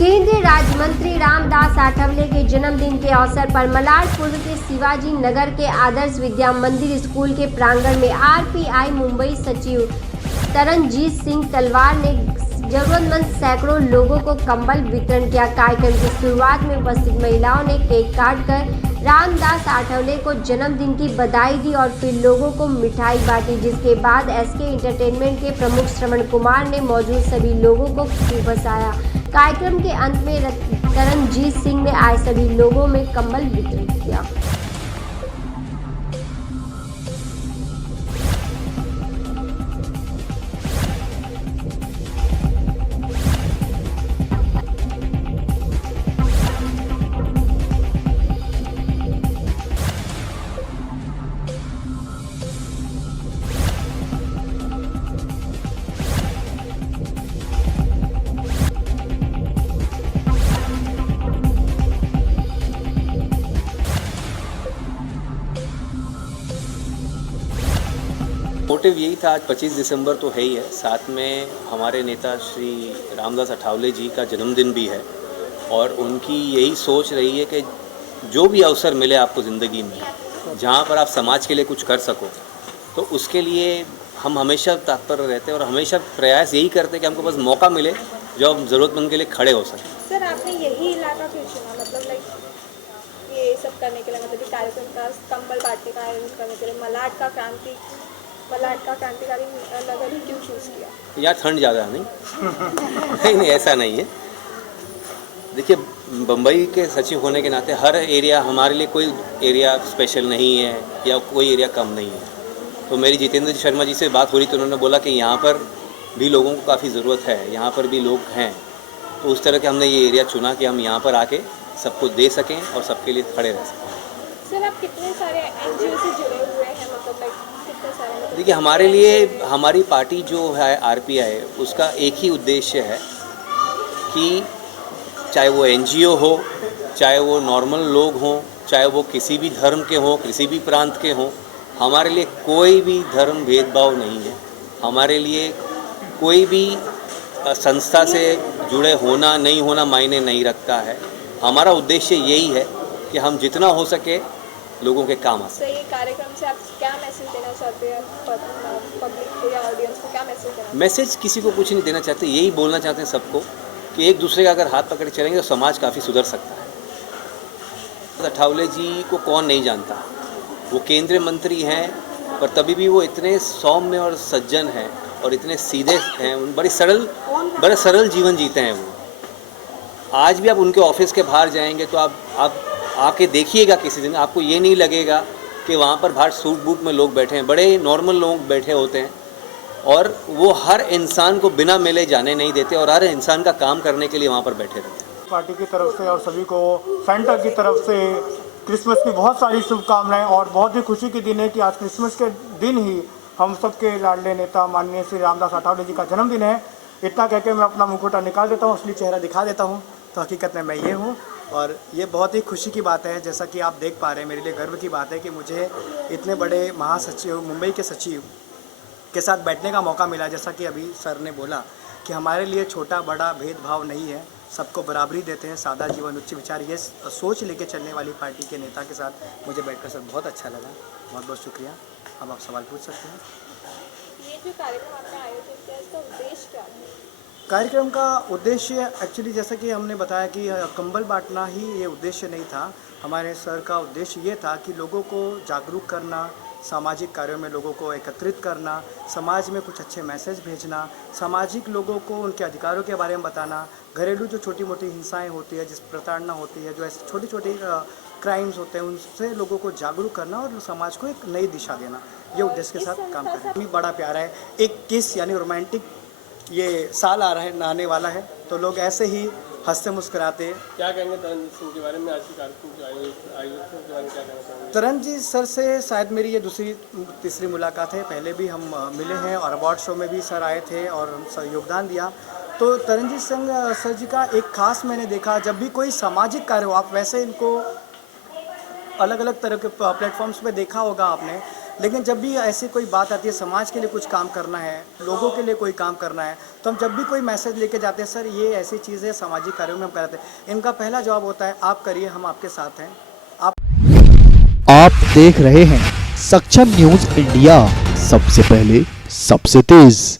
केंद्रीय राज्य मंत्री रामदास आठवले के जन्मदिन के अवसर पर मलाड पूर्व के शिवाजी नगर के आदर्श विद्या मंदिर स्कूल के प्रांगण में आरपीआई मुंबई सचिव तरनजीत सिंह तलवार ने जरूरतमंद सैकड़ों लोगों को कंबल वितरण किया। कार्यक्रम की शुरुआत में उपस्थित महिलाओं ने केक काटकर रामदास आठवले को जन्मदिन की बधाई दी और फिर लोगों को मिठाई बांटी, जिसके बाद एसके एंटरटेनमेंट के प्रमुख श्रवण कुमार ने मौजूद सभी लोगों को खुशी बरसाया। कार्यक्रम के अंत में तरनजीत सिंह ने आए सभी लोगों में कंबल वितरित किया। मोटिव यही था, आज 25 दिसंबर तो है ही है, साथ में हमारे नेता श्री रामदास आठवले जी का जन्मदिन भी है और उनकी यही सोच रही है कि जो भी अवसर मिले आपको ज़िंदगी में, जहाँ पर आप समाज के लिए कुछ कर सको, तो उसके लिए हम हमेशा तत्पर रहते हैं और हमेशा प्रयास यही करते हैं कि हमको बस मौका मिले जो हम ज़रूरतमंद के लिए खड़े हो सकें। सर, आपने यही इलाका क्यों चुना, मतलब लाइक ये सब करने के लिए, मतलब ये कार्यक्रम का कंबल बांटने का आयोजन करने के लिए मलाड का क्रांतिकारी नगर ही क्यों चूज़ किया? यार ठंड ज़्यादा नहीं नहीं ऐसा नहीं है। देखिए, बम्बई के सचिव होने के नाते हर एरिया हमारे लिए कोई एरिया स्पेशल नहीं है या कोई एरिया कम नहीं है। तो मेरी जितेंद्र शर्मा जी से बात हो रही तो उन्होंने बोला कि यहाँ पर भी लोगों को काफ़ी ज़रूरत है, यहाँ पर भी लोग हैं, तो उस तरह के हमने ये एरिया चुना कि हम यहाँ पर आके सबको दे सकें और सबके लिए खड़े रह सकें। सर, आप कितने सारे एनजीओ से जुड़े हुए हैं, मतलब लाइक कितने सारे? देखिए, हमारे लिए हमारी पार्टी जो है आरपीआई, उसका एक ही उद्देश्य है कि चाहे वो एनजीओ हो, चाहे वो नॉर्मल लोग हों, चाहे वो किसी भी धर्म के हों, किसी भी प्रांत के हों, हमारे लिए कोई भी धर्म भेदभाव नहीं है। हमारे लिए कोई भी संस्था से जुड़े होना नहीं होना मायने नहीं रखता है। हमारा उद्देश्य यही है कि हम जितना हो सके लोगों के काम आ सके। ये कार्यक्रम से आप क्या मैसेज देना चाहते हैं पब्लिक को या ऑडियंस को? क्या मैसेज देना? मैसेज किसी को कुछ नहीं देना चाहते, यही बोलना चाहते हैं सबको कि एक दूसरे का अगर हाथ पकड़ के चलेंगे तो समाज काफ़ी सुधर सकता है। आठवले जी को कौन नहीं जानता, वो केंद्रीय मंत्री हैं, पर तभी भी वो इतने सौम्य और सज्जन हैं और इतने सीधे हैं, बड़े सरल जीवन जीते हैं वो। आज भी आप उनके ऑफिस के बाहर जाएंगे तो आप आके देखिएगा किसी दिन, आपको ये नहीं लगेगा कि वहाँ पर बाहर सूट बूट में लोग बैठे हैं, बड़े नॉर्मल लोग बैठे होते हैं और वो हर इंसान को बिना मिले जाने नहीं देते और हर इंसान का काम करने के लिए वहाँ पर बैठे रहते हैं। पार्टी की तरफ से और सभी को सेंटर की तरफ से क्रिसमस की बहुत सारी शुभकामनाएं और बहुत ही खुशी के दिन है कि आज क्रिसमस के दिन ही हम सबके लाडले नेता माननीय श्री रामदास आठवले जी का जन्मदिन है। इतना कह के मैं अपना मुखौटा निकाल देता हूँ, असली चेहरा दिखा देता हूँ, तो हकीकत में मैं ये हूँ और ये बहुत ही खुशी की बात है। जैसा कि आप देख पा रहे हैं, मेरे लिए गर्व की बात है कि मुझे इतने बड़े महासचिव, मुंबई के सचिव के साथ बैठने का मौका मिला। जैसा कि अभी सर ने बोला कि हमारे लिए छोटा बड़ा भेदभाव नहीं है, सबको बराबरी देते हैं, सादा जीवन उच्च विचार, ये सोच लेके चलने वाली पार्टी के नेता के साथ मुझे बैठकर सर बहुत अच्छा लगा। बहुत बहुत शुक्रिया। अब आप सवाल पूछ सकते हैं। ये जो कार्यक्रम आपने आयोजित किया, इसका उद्देश्य क्या है? कार्यक्रम का उद्देश्य एक्चुअली जैसा कि हमने बताया कि कंबल बांटना ही ये उद्देश्य नहीं था। हमारे सर का उद्देश्य ये था कि लोगों को जागरूक करना, सामाजिक कार्यों में लोगों को एकत्रित करना, समाज में कुछ अच्छे मैसेज भेजना, सामाजिक लोगों को उनके अधिकारों के बारे में बताना, घरेलू जो छोटी मोटी हिंसाएं होती है, जिस प्रताड़ना होती है, जो ऐसे छोटी छोटी क्राइम्स होते हैं, उनसे लोगों को जागरूक करना और समाज को एक नई दिशा देना, ये उद्देश्य के साथ काम करना भी बड़ा प्यारा है। एक किस यानी रोमांटिक ये साल आ रहा है, आने वाला है, तो लोग ऐसे ही हंसते मुस्कुराते। क्या कहेंगे तरनजीत सिंह के बारे में, आज के कार्यक्रम के आयोजन के बारे में क्या कहना चाहेंगे? तरनजीत सर से शायद मेरी ये दूसरी तीसरी मुलाकात है, पहले भी हम मिले हैं और अवार्ड शो में भी सर आए थे और सर योगदान दिया। तो तरनजीत सिंह सर जी का एक खास मैंने देखा, जब भी कोई सामाजिक कार्य हो, आप वैसे इनको अलग अलग तरह के प्लेटफॉर्म्स पे देखा होगा आपने, लेकिन जब भी ऐसी कोई बात आती है, समाज के लिए कुछ काम करना है, लोगों के लिए कोई काम करना है, तो हम जब भी कोई मैसेज लेके जाते हैं, सर ये ऐसी चीज़ है, सामाजिक कार्यों में हम कराते हैं, इनका पहला जवाब होता है आप करिए, हम आपके साथ हैं। आप देख रहे हैं सक्षम न्यूज इंडिया, सबसे पहले सबसे तेज।